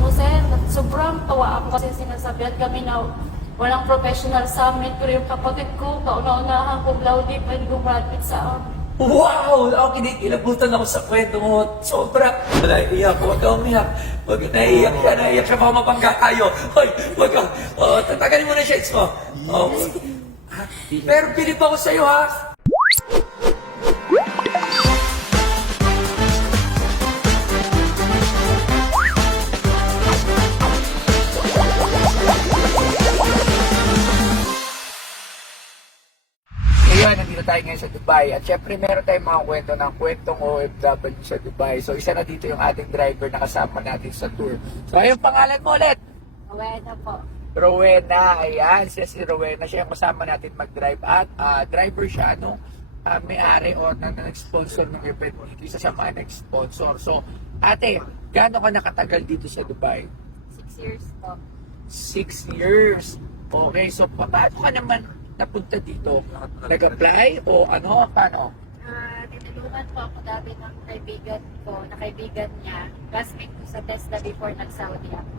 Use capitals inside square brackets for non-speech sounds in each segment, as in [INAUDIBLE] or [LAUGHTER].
mo, sir. Sobrang tawa ako kasi sinasabihan kami na walang professional summit. Pero yung kapatid ko, kauna-unahan ko, Blaudi, pwede graduate sa amin. Wow! Ako kinikilabutan ako sa kwento mo. Sobra. Wala, iyak. Huwag ka umiyak. Huwag ka naiyak ka. Naiyak siya. Baka mapangga tayo. Hoy, huwag ka. Oh, tatagalin mo na shades mo. Oh. Pero pilip ako sa'yo, ha? Tayo ngayon sa Dubai. At syempre, meron tayong mga kwento ng kwentong OFW sa Dubai. So, isa na dito yung ating driver na kasama natin sa tour. So, ayun, pangalan mo ulit? Rowena po. Rowena. Ayan, siya si Rowena. Siya yung kasama natin mag-drive. At ah, driver siya, no? ah, may-ari o na nag-sponsor ng event. Isa sa mga nag-sponsor. So, ate, gaano ka nakatagal dito sa Dubai? Six years po. Six years. Okay, so pa- paano ka naman napunta dito? Nag-apply o ano? Paano? Ah, tinulungan po ako dati ng kaibigan ko, na kaibigan niya. Classmate ko sa TESDA before nag-Saudi ako.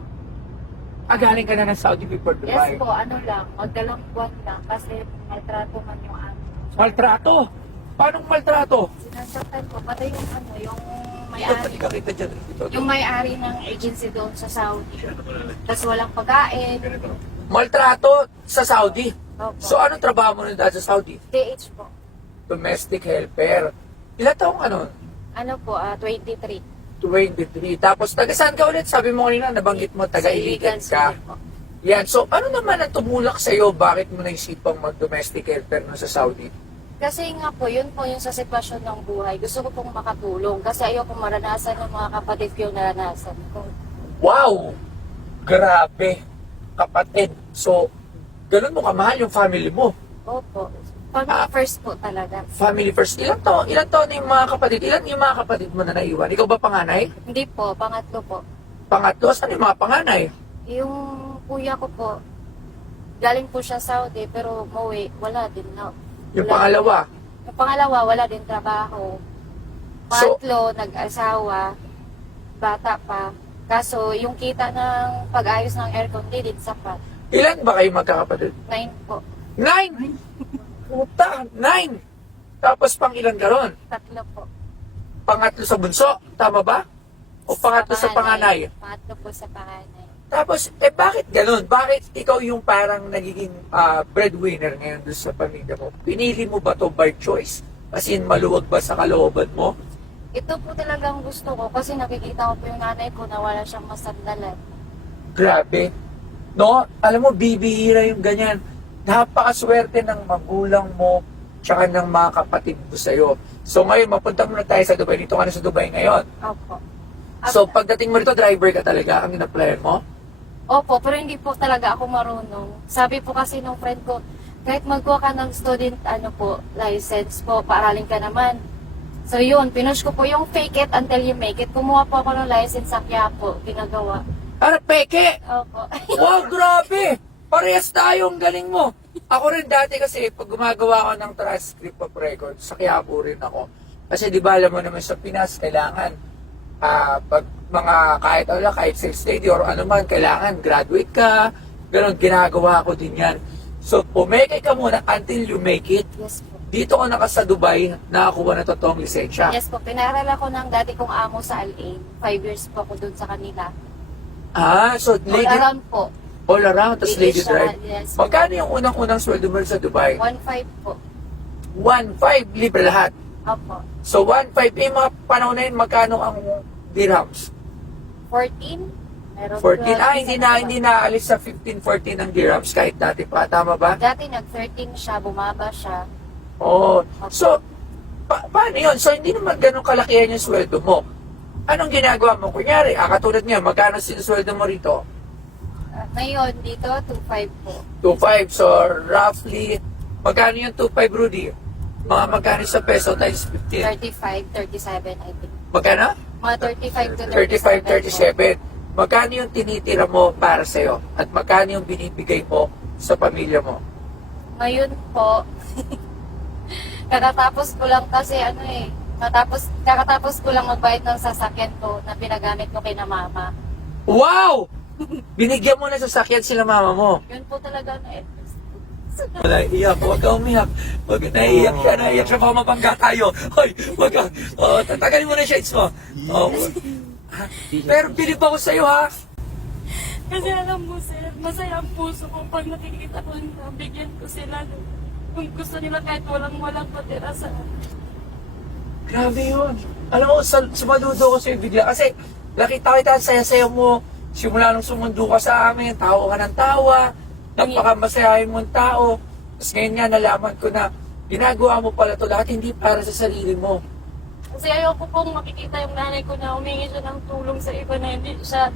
Ah, galing ka na ng Saudi before Yes Dubai? po, ano lang, magdalang buwan lang kasi maltrato man yung ano. Maltrato? Paano maltrato? Sinasaktan ko, pati yung ano, yung Ito, may-ari. kita dyan. Ito, Yung may-ari ng agency doon sa Saudi. Tapos walang pagkain. Maltrato sa Saudi. Opo. So, anong trabaho mo na dati sa Saudi? DH po. Domestic helper. Ilan taong ano? Ano po, ah, 23. 23. Tapos, taga saan ka ulit? Sabi mo kanina, nabanggit mo, taga Iligan ka. City po. Yan. So, ano naman ang tumulak sa'yo? Bakit mo naisipang mag-domestic helper no sa Saudi? Kasi nga po, yun po yung sa sitwasyon ng buhay. Gusto ko pong makatulong kasi ayoko maranasan ng mga kapatid ko yung naranasan ko. Wow! Grabe! Kapatid. So, ganun mo kamahal yung family mo. Opo. Family Ah. first po talaga. Family first. Ilan to? Ilan to yung mga kapatid? Ilan yung mga kapatid mo na naiwan? Ikaw ba panganay? Hindi po, pangatlo po. Pangatlo? Saan yung mga panganay? Yung kuya ko po, galing po siya Saudi pero umuwi, wala din na. Yung wala- pangalawa? Yung pangalawa, wala din trabaho. So- Pangatlo, nag-asawa, bata pa. Kaso, yung kita ng pag-ayos ng aircon, di din sapat. Ilan ba kayo magkakapatid? Nine po. Nine! Puta! Nine! Tapos pang ilan ka ron? Tatlo po. Pangatlo sa bunso? Tama ba? O pangatlo sa panganay? Pangatlo po sa panganay. Tapos, eh bakit ganun? Bakit ikaw yung parang nagiging ah, breadwinner ngayon doon sa pamilya mo? Pinili mo ba to by choice? As in, maluwag ba sa kalooban mo? Ito po talagang gusto ko kasi nakikita ko po yung nanay ko na wala siyang masandalan. Grabe. No? Alam mo, bibihira yung ganyan. Napakaswerte ng magulang mo tsaka ng mga kapatid mo sa'yo. So ngayon, mapunta muna tayo sa Dubai. Dito ka na sa Dubai ngayon. Opo. So pagdating mo rito, driver ka talaga ang in-applyan mo? Opo, pero hindi po talaga ako marunong. Sabi po kasi nung friend ko, kahit magkuha ka ng student ano po, license po, paaralin ka naman. So yun, pinush ko po yung fake it until you make it. Kumuha po ako ng license sa Quiapo, ginagawa. Ano, peke? Opo. Wow, grabe! Parehas tayo, ang galing mo. Ako rin dati kasi, pag gumagawa ako ng transcript of record, sa Quiapo rin ako. Kasi di ba alam mo naman sa Pinas, kailangan, ah, pag mga kahit ano, kahit sales lady or ano man, kailangan graduate ka. Ganon, ginagawa ko din yan. So, pumeke ka muna until you make it. yes po. Dito ko naka sa Dubai, nakakuha na totoong lisensya. Yes po, pinaral ako ng dati kong amo sa Al-Ain. Five years po ako dun sa kanila. Ah, so All lady, around po. all around, tapos lady siya, drive. yes. Magkano yung unang-unang sweldo mo sa Dubai? 1.5 po. 1.5 libre lahat. Opo. So 1.5 eh mga panahon na yun, magkano ang dirhams? 14? Meron 14. 12 Ah, hindi na hindi na alis sa 15, 14 ang dirhams kahit dati pa. Tama ba? Dati nag-13 siya, bumaba siya. Oo. So, pa- paano yun? So, hindi naman ganun kalakihan yung sweldo mo. Anong ginagawa mo? Kunyari, ah, katulad nga, magkano sinusweldo mo rito? Uh, ngayon, dito, 2.5 po. 2.5. So, roughly, magkano yung 2.5, Rudy? Mga magkano sa peso times 15? 35, 37, I think. Magkano? Mga 35 to 35, 37. 37. Magkano yung tinitira mo para sa'yo? At magkano yung binibigay mo sa pamilya mo? Ngayon po, [LAUGHS] kakatapos ko lang kasi ano eh, Katapos, kakatapos ko lang magbayad ng sasakyan ko na pinagamit ko kay na mama. Wow! Binigyan mo na sa sakyan sila mama mo. Yun po talaga na Wala iyak, huwag ka umiyak. Huwag ka naiiyak siya, naiiyak siya, baka mabangga tayo. Hoy, huwag ka. Oh, tatagalin mo na yung shades mo. Oh. Pero bilib ako sa'yo ha. Kasi alam mo, sir, masaya ang puso ko pag nakikita ko na bigyan ko sila ng kung gusto nila kahit walang-walang patira sa Grabe yun. Alam mo, sa, sumaludo ko sa'yo bigla. Kasi nakita kita, ang saya-saya mo. Simula nung sumundo ka sa amin, tawa ka ng tawa. Napakamasayahin mong tao. Tapos ngayon nga, nalaman ko na ginagawa mo pala to lahat hindi para sa sarili mo. Kasi ayoko pong makikita yung nanay ko na humingi siya ng tulong sa iba na hindi siya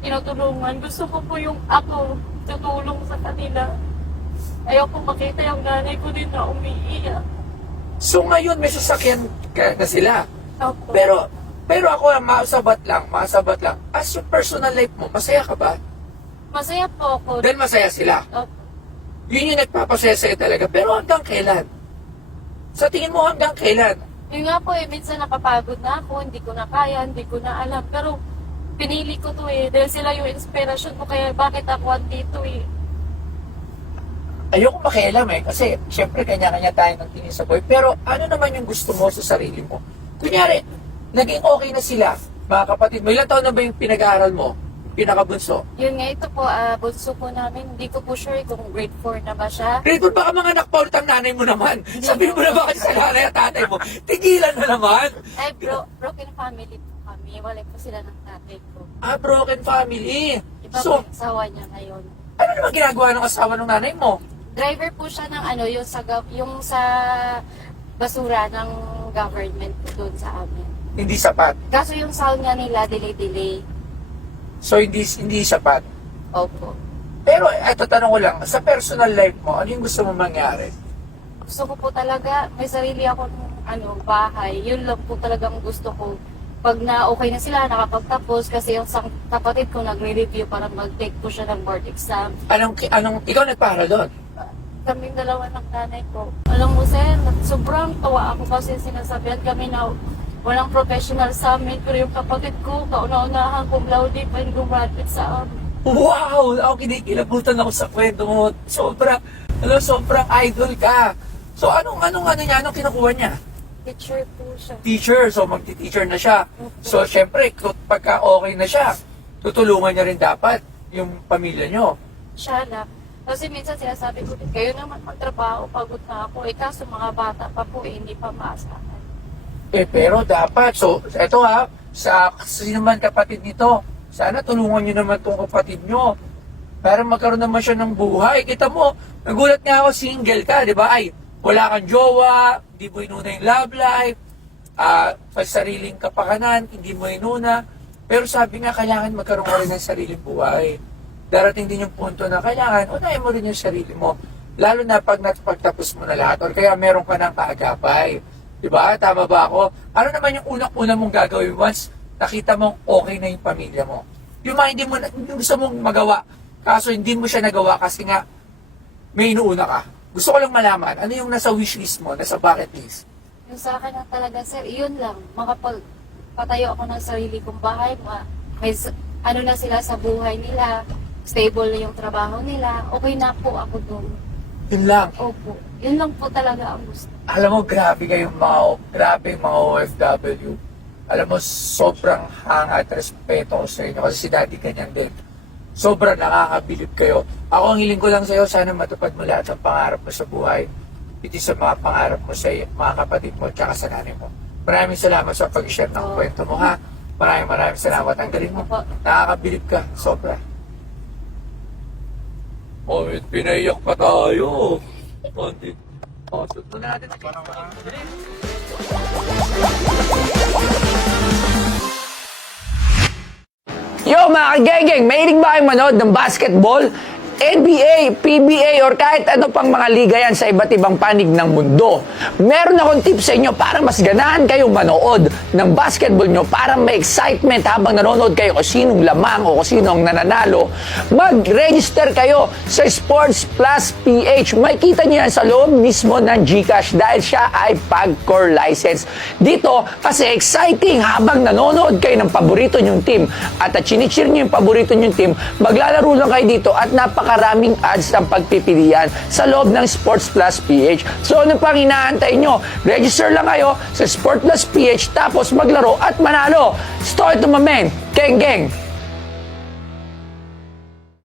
tinutulungan. Gusto ko po yung ako tutulong sa kanila. Ayoko makita yung nanay ko din na umiiyak. So ngayon, may sasakyan ka na sila. Opo. Pero, pero ako, masabat lang, masabat lang. As yung personal life mo, masaya ka ba? Masaya po ako. Dahil masaya sila. Opo. Yun yung nagpapasaya sa'yo talaga. Pero hanggang kailan? Sa tingin mo hanggang kailan? Yun nga po eh, minsan napapagod na ako, hindi ko na kaya, hindi ko na alam. Pero pinili ko to eh, dahil sila yung inspirasyon ko, kaya bakit ako andito eh. Ayoko makialam eh. Kasi, syempre, kanya-kanya tayo ng tingin sa boy. Pero, ano naman yung gusto mo sa sarili mo? Kunyari, naging okay na sila, mga kapatid mo. Ilan taon na ba yung pinag-aaral mo? Pinakabunso. Yun nga, ito po, ah, bunso po namin, hindi ko po sure kung grade 4 na ba siya. Grade 4, baka mga anak pa ulit ang nanay mo naman. Sabihin mo na ba kasi sa nanay at tatay mo? Tigilan na naman. Ay, bro, broken family po kami. Walay po sila ng tatay ko. Ah, broken family. Iba So, po yung asawa niya ngayon. ano naman ginagawa ng asawa ng nanay mo? Driver po siya ng ano, yung sa, yung sa basura ng government doon sa amin. Hindi sapat. Kaso yung sound nga nila, delay-delay. So, hindi, hindi sapat. Opo. Pero, eto, tanong ko lang, sa personal life mo, ano yung gusto mo mangyari? Gusto ko po talaga, may sarili akong ano, bahay. Yun lang po talagang gusto ko. Pag na okay na sila, nakapagtapos, kasi yung sang kapatid ko nagre-review para mag-take po siya ng board exam. Anong, anong, ikaw nagpara doon? Kaming dalawa ng nanay ko. Alam mo, sir, sobrang tawa ako kasi sinasabihan kami na walang professional sa amin. Pero yung kapatid ko, kauna-unahan kong laude pa yung graduate sa amin. Wow! Ako kinikilabutan ako sa kwento mo. Sobra, ano, sobrang idol ka. So, anong, anong, ano niya, anong kinukuha niya? Teacher po siya. Teacher, so magti-teacher na siya. So, syempre, pagka okay na siya, tutulungan niya rin dapat yung pamilya niyo. Siya lang. Kasi minsan sinasabi ko, kayo naman magtrabaho, pagod na ako. Eh kaso mga bata pa po, eh, hindi pa maasahan. Eh, pero dapat. So, eto ha, sa sino man kapatid nito, sana tulungan niyo naman tong kapatid niyo. Para magkaroon naman siya ng buhay. Kita mo, nagulat nga ako, single ka, di ba? Ay, wala kang jowa, hindi mo inuna yung love life, ah, sa sariling kapakanan, hindi mo inuna. Pero sabi nga, kailangan magkaroon ka rin ng sariling buhay. Darating din yung punto na kailangan, unahin mo rin yung sarili mo. Lalo na pag napagtapos mo na lahat or kaya meron ka ng kaagapay. Di ba? Tama ba ako? Ano naman yung unang-una mong gagawin once nakita mong okay na yung pamilya mo? Yung mga hindi mo, na- yung gusto mong magawa, kaso hindi mo siya nagawa kasi nga may inuuna ka. Gusto ko lang malaman, ano yung nasa wishlist mo, nasa bucket list? Yung sa akin na talaga, sir, yun lang. Makapag patayo ako ng sarili kong bahay, ma- may ano na sila sa buhay nila, stable yung trabaho nila, okay na po ako doon. Yun lang. Opo. Yun lang po talaga ang gusto. Alam mo, grabe kayong mga, grabe yung mga OFW. Alam mo, sobrang hanga at respeto ko sa inyo kasi si daddy ganyan din. Sobrang nakakabilib kayo. Ako ang hiling ko lang sa iyo, sana matupad mo lahat ng pangarap mo sa buhay. Iti sa mga pangarap mo sa iyo, mga kapatid mo, tsaka sa nanay mo. Maraming salamat sa pag-share ng Oo. kwento mo, ha? Maraming maraming salamat. Ang galing mo. Nakakabilib ka. Sobra. Oh, pinaiyak pa tayo. Konti. Oh, tuto na natin. Yo mga kagengeng, mahilig ba kayong manood ng basketball? NBA, PBA, or kahit ano pang mga liga yan sa iba't ibang panig ng mundo. Meron akong tips sa inyo para mas ganahan kayong manood ng basketball nyo para may excitement habang nanonood kayo kung sinong lamang o kung sino ang nananalo. Mag-register kayo sa Sports Plus PH. May kita niyo yan sa loob mismo ng GCash dahil siya ay PAGCOR license. Dito, kasi exciting habang nanonood kayo ng paborito nyong team at chinichir nyo yung paborito nyong team, maglalaro lang kayo dito at napakaraming ads ng pagpipilian sa loob ng Sports Plus PH. So ano pang inaantay nyo? Register lang kayo sa Sports Plus PH tapos maglaro at manalo. Start to mamen. Geng, geng.